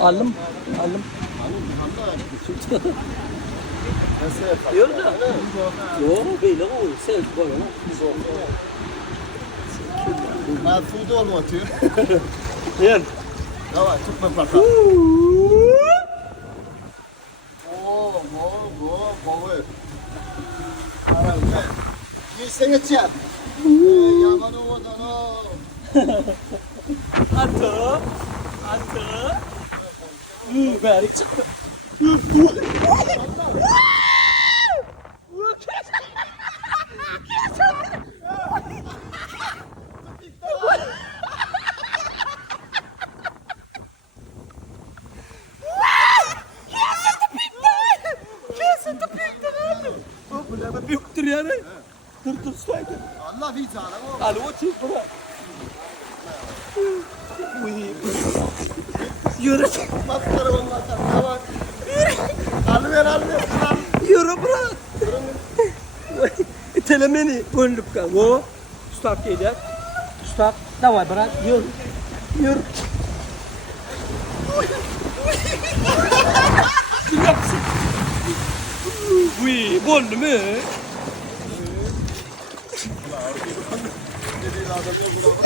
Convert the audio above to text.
Aldım. Yürü. Yok böyle o sen böyle. Ben tuğdu olma atıyor. Yer. Yavaş tutma bakalım. Baba. Aralma. Girsene çap. Yaman ovadan o. Atı. Bari çıktı. Bu ne büyüktür yani. Dur saydı. Allah bir tane o. Alo çift bırak. Yürü. Bakları vallahi sen. Yavaş. Alıver. Yürü bırak. Telemeni önlüp kal. O. Stop giyecek. Stop. Davay bırak. Yürü. Yapsın. Uy, bollu mu? Dediğin adam yok.